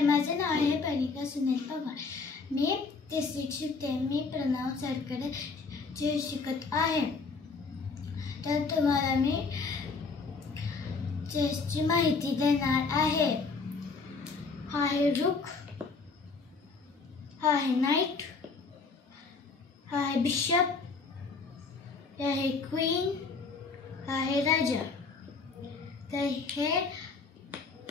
हाय, माझे नाव आहे पनिका सुनील पवार. मी तिसरीत शिकते. मी प्रणव सरकडे जे शिकत आहे. तर तुम्हाला मी चेसची माहिती देणार आहे. हा आहे रूक, हा आहे नाइट, हा आहे बिशप, हा आहे क्वीन, हा आहे राजा. तर हे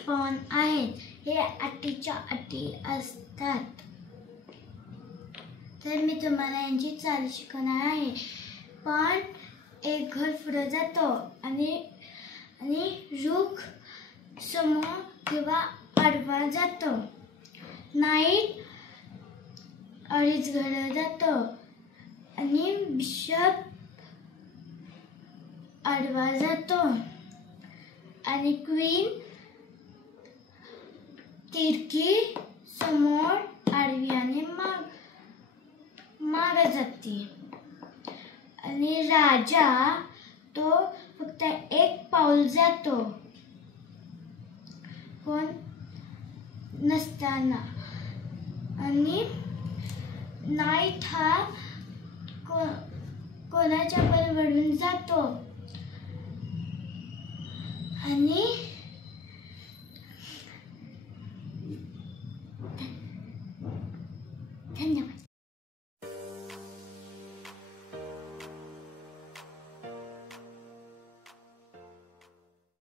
पॉन आहेत. हे अटीच्या अटी असतात. तर मी तुम्हाला यांची चाल शिकवणार आहे. पॉन एक घर पुढे जातो आणि रूक समोर किंवा आडवा जातो. नाईट अडीच घरं जातो आणि बिशप आडवा जातो आणि क्वीन तिरकी समोर आडव्याने मागे जाते आणि राजा तो फक्त एक पाऊल जातो कोण नसताना. आणि नाईट हा कोणाच्या बरोबरून जातो आणि